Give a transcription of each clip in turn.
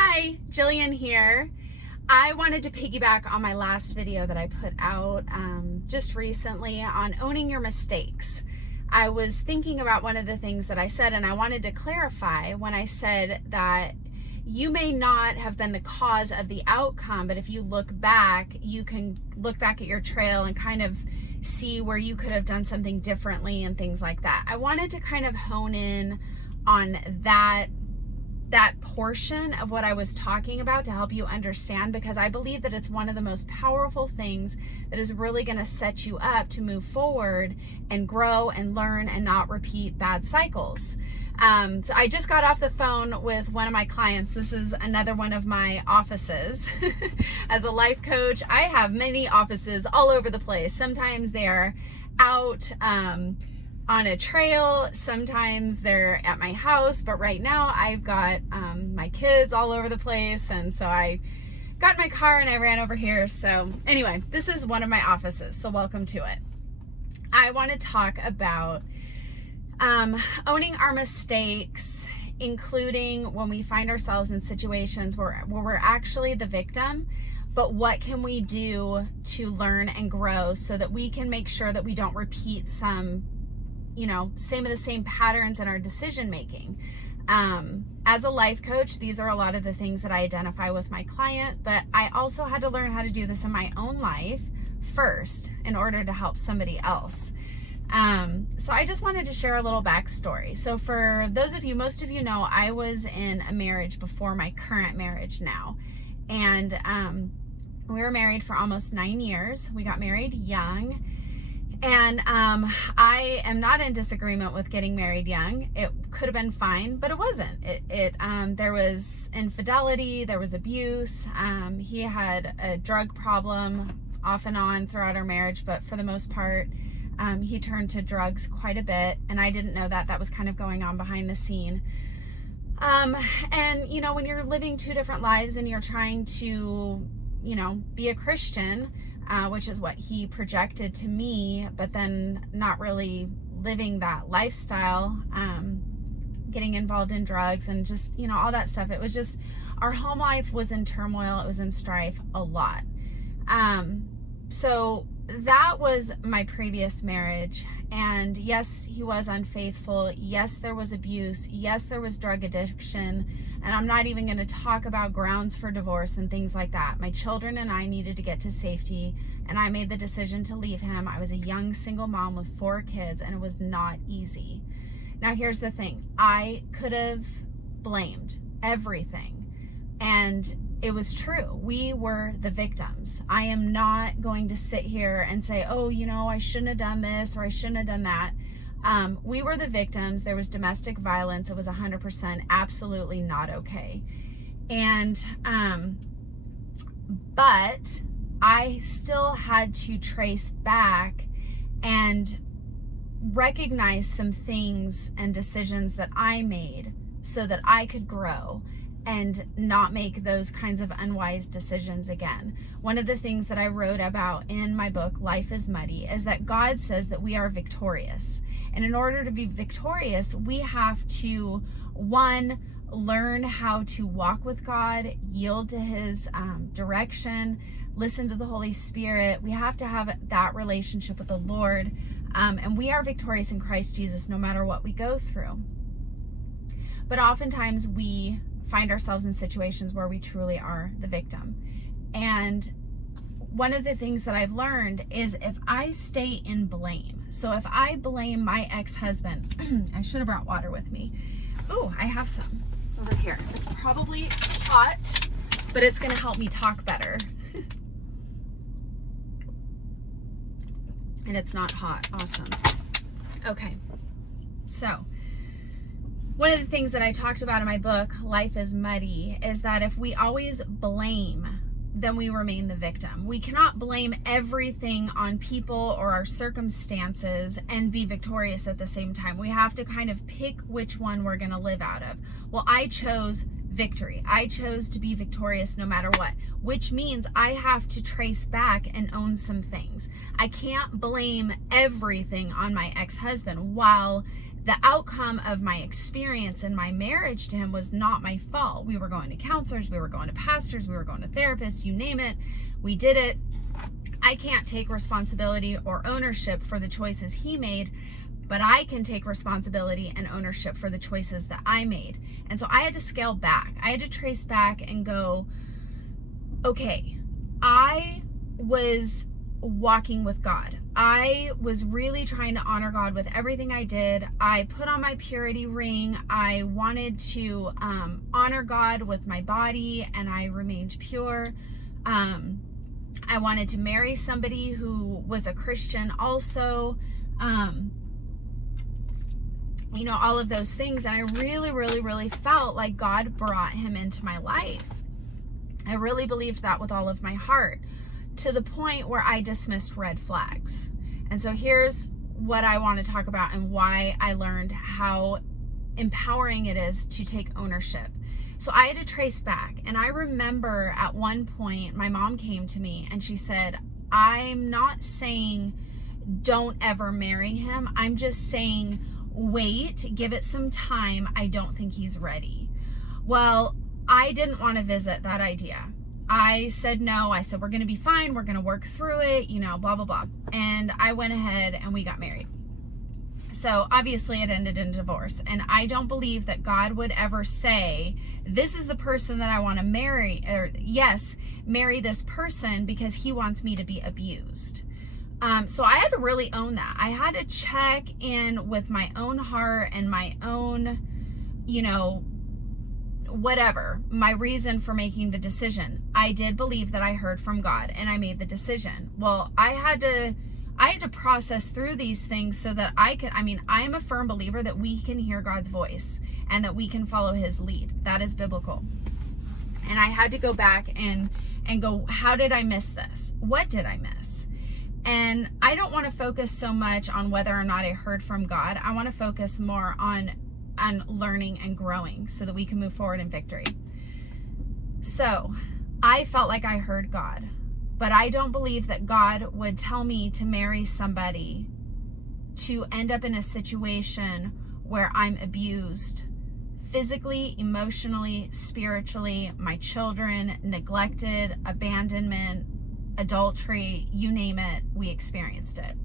Hi, Jillian here. I wanted to piggyback on my last video that I put out just recently on owning your mistakes. I was thinking about one of the things that I said, and I wanted to clarify when I said that you may not have been the cause of the outcome, but if you look back, you can look back at your trail and kind of see where you could have done something differently and things like that. I wanted to kind of hone in on that portion of what I was talking about to help you understand, because I believe that it's one of the most powerful things that is really going to set you up to move forward and grow and learn and not repeat bad cycles. So I just got off the phone with one of my clients. This is another one of my offices. As a life coach, I have many offices all over the place. Sometimes they're out on a trail, sometimes they're at my house, but right now I've got my kids all over the place, and so I got in my car and I ran over here. So anyway, this is one of my offices, so welcome to it. I want to talk about owning our mistakes, including when we find ourselves in situations where we're actually the victim, but what can we do to learn and grow so that we can make sure that we don't repeat some of the same patterns in our decision making. As a life coach, these are a lot of the things that I identify with my client, but I also had to learn how to do this in my own life first in order to help somebody else. So I just wanted to share a little backstory. So for those of you, most of you know, I was in a marriage before my current marriage now. And we were married for almost 9 years. We got married young. And I am not in disagreement with getting married young. It could have been fine, but it wasn't. There was infidelity, there was abuse. He had a drug problem off and on throughout our marriage, but for the most part, he turned to drugs quite a bit, and I didn't know that. That was kind of going on behind the scene. And when you're living two different lives and you're trying to, be a Christian, which is what he projected to me, but then not really living that lifestyle, getting involved in drugs and just, all that stuff. It was just, our home life was in turmoil. It was in strife a lot. So that was my previous marriage. And yes, he was unfaithful. Yes, there was abuse. Yes, there was drug addiction. And I'm not even going to talk about grounds for divorce and things like that. My children and I needed to get to safety, and I made the decision to leave him. I was a young single mom with 4 kids, and it was not easy. Now, here's the thing. I could have blamed everything, and it was true. We were the victims. I am not going to sit here and say, oh, I shouldn't have done this or I shouldn't have done that. We were the victims. There was domestic violence. It was 100% absolutely not okay. And, but I still had to trace back and recognize some things and decisions that I made so that I could grow and not make those kinds of unwise decisions again. One of the things that I wrote about in my book, Life is Muddy, is that God says that we are victorious. And in order to be victorious, we have to, 1, learn how to walk with God, yield to his direction, listen to the Holy Spirit. We have to have that relationship with the Lord. And we are victorious in Christ Jesus no matter what we go through. But oftentimes we find ourselves in situations where we truly are the victim. And one of the things that I've learned is if I stay in blame, so if I blame my ex-husband, I should have brought water with me. Ooh, I have some over here. It's probably hot, but it's gonna help me talk better. And it's not hot, awesome. Okay, so one of the things that I talked about in my book, Life is Muddy, is that if we always blame, then we remain the victim. We cannot blame everything on people or our circumstances and be victorious at the same time. We have to kind of pick which one we're going to live out of. Well, I chose victory. I chose to be victorious no matter what. which means I have to trace back and own some things. I can't blame everything on my ex-husband, while the outcome of my experience in my marriage to him was not my fault. We were going to counselors, we were going to pastors, we were going to therapists, you name it. We did it. I can't take responsibility or ownership for the choices he made, but I can take responsibility and ownership for the choices that I made. And so I had to scale back. I had to trace back and go, okay, I was walking with God. I was really trying to honor God with everything I did. I put on my purity ring. I wanted to honor God with my body, and I remained pure. I wanted to marry somebody who was a Christian also. You know, all of those things. And I really felt like God brought him into my life. I really believed that with all of my heart, to the point where I dismissed red flags. And so here's what I want to talk about and why I learned how empowering it is to take ownership. So I had to trace back. And I remember at one point, my mom came to me and she said, I'm not saying don't ever marry him. I'm just saying, wait, give it some time. I don't think he's ready. Well, I didn't want to visit that idea. I said no. I said, we're going to be fine. We're going to work through it, you know, blah, blah, blah. And I went ahead and we got married. So obviously it ended in divorce. And I don't believe that God would ever say, this is the person that I want to marry, or yes, marry this person because he wants me to be abused. So I had to really own that. I had to check in with my own heart and my own, you know, whatever, my reason for making the decision. I did believe that I heard from God and I made the decision. Well, I had to process through these things so that I am a firm believer that we can hear God's voice and that we can follow his lead. That is biblical. And I had to go back and go, how did I miss this? What did I miss? And I don't want to focus so much on whether or not I heard from God. I want to focus more on learning and growing so that we can move forward in victory. So I felt like I heard God, but I don't believe that God would tell me to marry somebody to end up in a situation where I'm abused physically, emotionally, spiritually, my children, neglected, abandonment, adultery, you name it, we experienced it.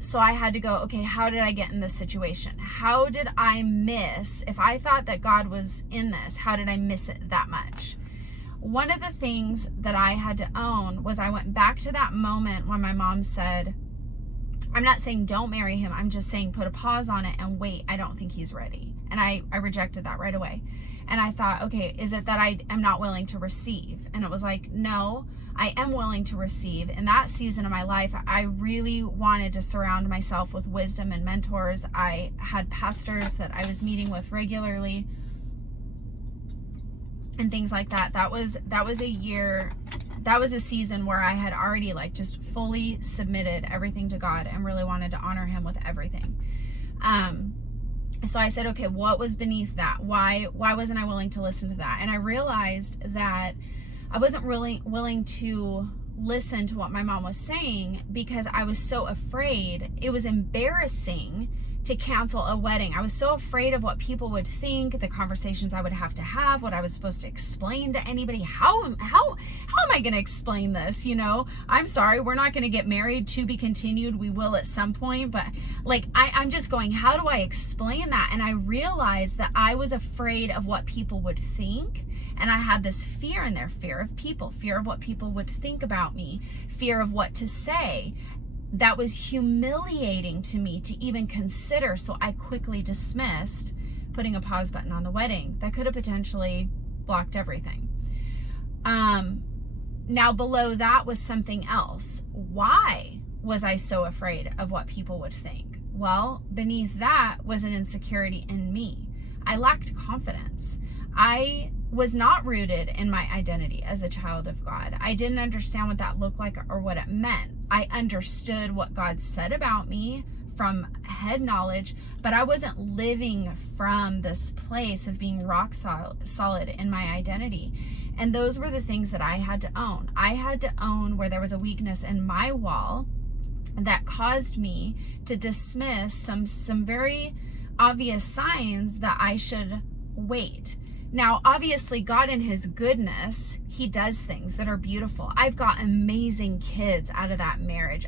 So I had to go, okay, how did I get in this situation? How did I miss, if I thought that God was in this, how did I miss it that much? One of the things that I had to own was I went back to that moment when my mom said, I'm not saying don't marry him, I'm just saying put a pause on it and wait, I don't think he's ready. And I rejected that right away. And I thought, okay, is it that I am not willing to receive? And it was like, no, I am willing to receive. In that season of my life, I really wanted to surround myself with wisdom and mentors. I had pastors that I was meeting with regularly and things like that. That was a year, that was a season where I had already like just fully submitted everything to God and really wanted to honor him with everything. So I said, okay, what was beneath that? Why wasn't I willing to listen to that? And I realized that I wasn't really willing to listen to what my mom was saying because I was so afraid. It was embarrassing to cancel a wedding. I was so afraid of what people would think, the conversations I would have to have, what I was supposed to explain to anybody. How am I going to explain this? You know, I'm sorry, we're not going to get married, to be continued. We will at some point, but like, I'm just going, how do I explain that? And I realized that I was afraid of what people would think. And I had this fear in there, fear of people, fear of what people would think about me, fear of what to say. That was humiliating to me to even consider. So I quickly dismissed putting a pause button on the wedding. That could have potentially blocked everything. Now below that was something else. Why was I so afraid of what people would think? Well, beneath that was an insecurity in me. I lacked confidence. I was not rooted in my identity as a child of God. I didn't understand what that looked like or what it meant. I understood what God said about me from head knowledge, but I wasn't living from this place of being rock solid in my identity. And those were the things that I had to own. I had to own where there was a weakness in my wall that caused me to dismiss some very obvious signs that I should wait. Now, obviously, God in his goodness, he does things that are beautiful. I've got amazing kids out of that marriage.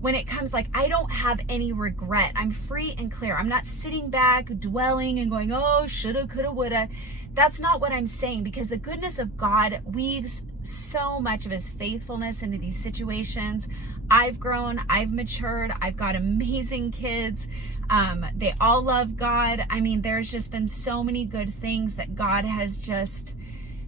When it comes, like, I don't have any regret. I'm free and clear. I'm not sitting back, dwelling and going, oh, shoulda, coulda, woulda. That's not what I'm saying, because the goodness of God weaves so much of his faithfulness into these situations. I've grown, I've matured, I've got amazing kids. They all love God. I mean, there's just been so many good things that God has just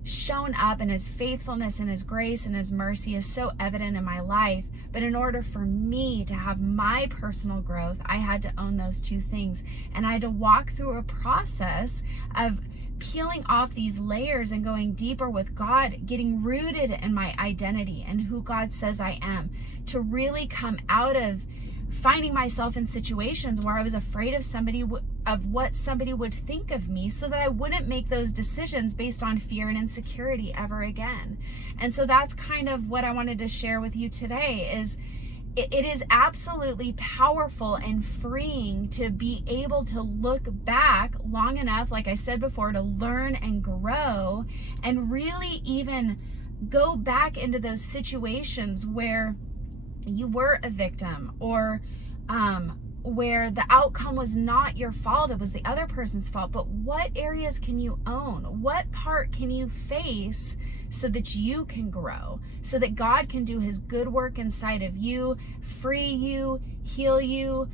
shown up, and his faithfulness and his grace and his mercy is so evident in my life. But in order for me to have my personal growth, I had to own those two things. And I had to walk through a process of peeling off these layers and going deeper with God, getting rooted in my identity and who God says I am, to really come out of finding myself in situations where I was afraid of what somebody would think of me, so that I wouldn't make those decisions based on fear and insecurity ever again. And so that's kind of what I wanted to share with you today. Is it is absolutely powerful and freeing to be able to look back long enough, like I said before, to learn and grow, and really even go back into those situations where you were a victim, or where the outcome was not your fault, it was the other person's fault. But what areas can you own? What part can you face so that you can grow, so that God can do his good work inside of you, free you, heal you,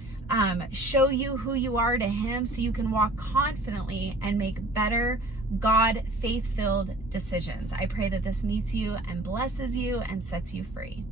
show you who you are to him, so you can walk confidently and make better, God faith-filled decisions. I pray that this meets you and blesses you and sets you free.